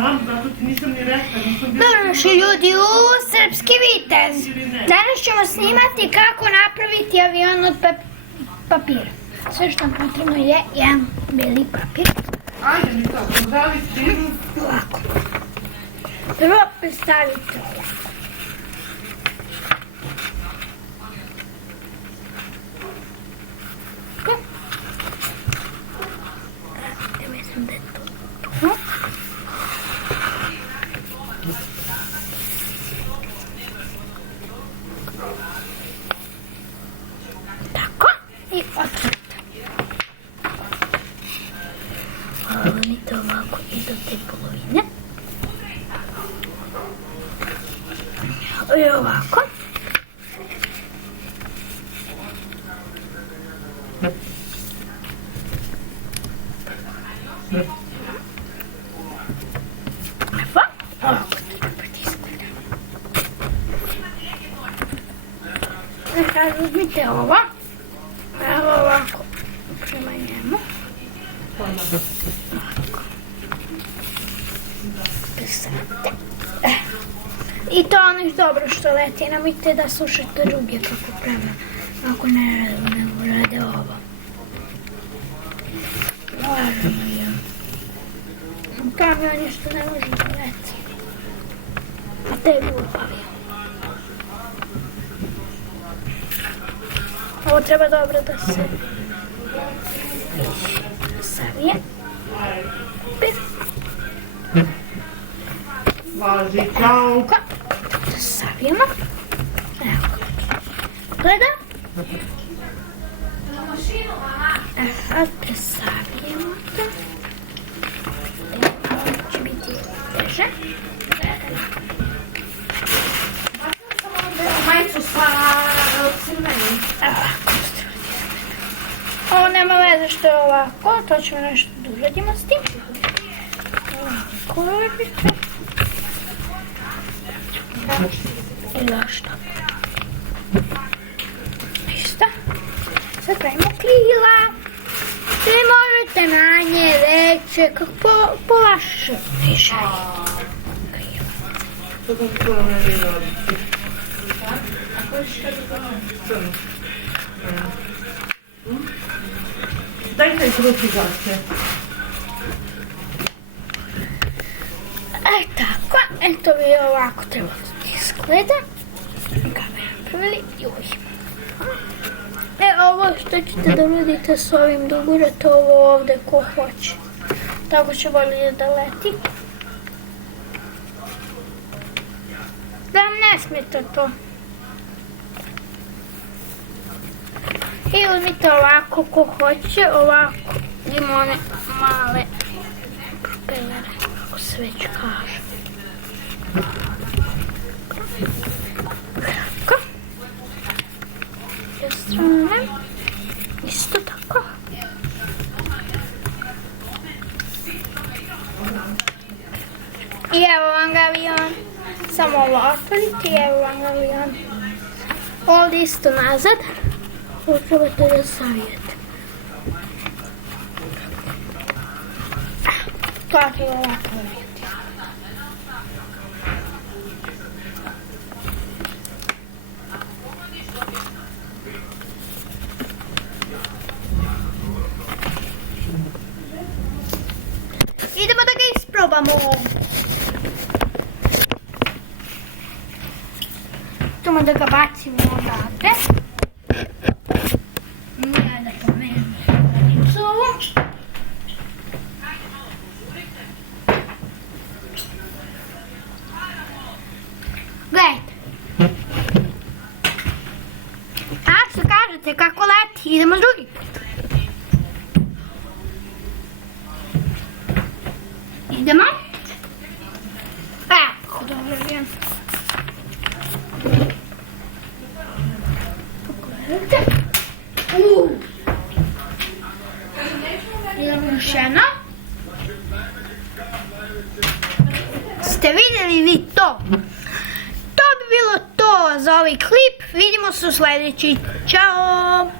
Znam, zato ti nisam ni rekla, nisam bila... Dobro naši ljudi, u Srpski vitez. Danas ćemo snimati kako napraviti avion od papira. Sve što nam potrebno je jedan beli papir. Ajde mi to, podavi stiru. Ovako. Prvo predstavite ovako. Ja mislim da je to tu. Tako. I otvorite. Ovalite ovako i do te polovine. I ovako. Evo, ovako treba pritisnete. Sad uzmite ovo. Evo ovako. Prema njemu. Ovako. Pristanite. I to ono je dobro što leti. Nemojte da slušate druge kako prema. Ako ne rade ovo. Važno je. Kamion je što ne može da leti. A te je glupavi. Ovo treba dobro da se savije. Važi kao... Da savijemo. Evo. Gleda. Sad presavijemo to. Ovo će biti teže. Majicu sa crvenim. Ovako. Ovo nema veze što je ovako. To ćemo nešto da uradimo s tim. Ovako uradite. I zašto? Ništa. Sad pravimo krila. Vi možete manje, veće, kako po vaše mišljenje. Krila. To sam skoro ne bi raditi. A koji ćeš kada to ne? Daj taj kruti gaće. Tako, eto bi ovako trebalo da izgleda. Ga bi napravili i uvijek. Ovo što ćete da radite s ovim, da gurate ovo ovde ko hoće. Tako će bolje da leti. Da vam ne smeta to. I uzmite ovako ko hoće, ovako ima one male propelere, kako se već kaže. Tako. S strane. Isto tako. I evo vam ga avion. Samo ovo otvorite i evo vam ga avion. Ovdje isto nazad. Ovo trebate da savijete. Kako je ovako vidjeti. Idemo da ga isprobamo. Idemo da ga bacimo odavde. Ja da pomenem radicu ovu. Gledajte. A što kažete, kako leti? Idemo drugi put. Idemo. Evo, dobro je. Pogledajte. Idemo još jedno. Ste vidjeli vi to? To bi bilo to za ovaj klip. Vidimo se u sljedeći. Ćao!